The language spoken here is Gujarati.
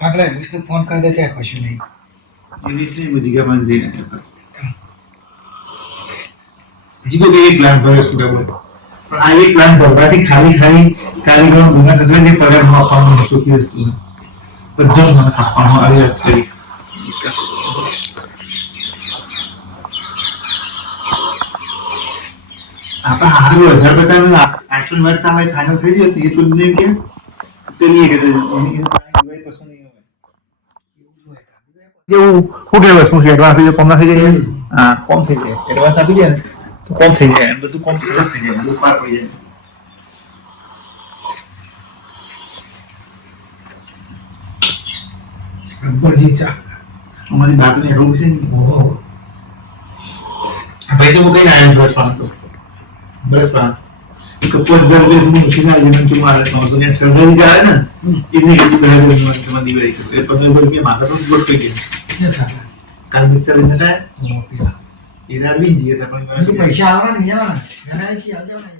આગળ વિષ્ણુ ફોન કરી દે કે કશું નહીં એ વિષય બુજીગા પણ જઈને જીગો કે એક પ્લાન ભરે સ્કૂટર પર પણ આ એક પ્લાન ભરવાથી ખાલી કારીગરો મને સજવે જે પગાર આપવાનું મુશ્કેલ વસ્તુ બધો મને આપવાનું આવી વાત કરી આપણે હારું 1050 નું આઈફોન વર્ક ચાલે ફાઇનલ થઈ ગયો એ ચૂલ નહીં કે તેલી કે એની કોઈ પસંદ નહીં હોય જેવું શું કહેવાય શું છે એડવાન્સ થઈ કોમ ના થઈ જાય હા કોમ થઈ જાય એડવાન્સ આપી જાય ને તો કોમ થઈ જાય બધું કોમ સરસ થઈ જાય બધું પાર પડી જાય રબરજી ચા અમારી બાજુની રૂમ છે ને ઓહો ભાઈ તો કઈ ના બસ પણ એક 5000 રૂપિયા મુશ્કેલ છે કે મારે તો દુનિયા સરદારી જાય ને એને કીધું કે મને મંદી વેરી કે 15 રૂપિયા માથા તો બટ થઈ ગયા ને સર કાલ મિક્સર લઈને થાય મોપિયા એના બીજી એટલે પણ પૈસા આવવાના નહીં આવવાના એના કે આવવાના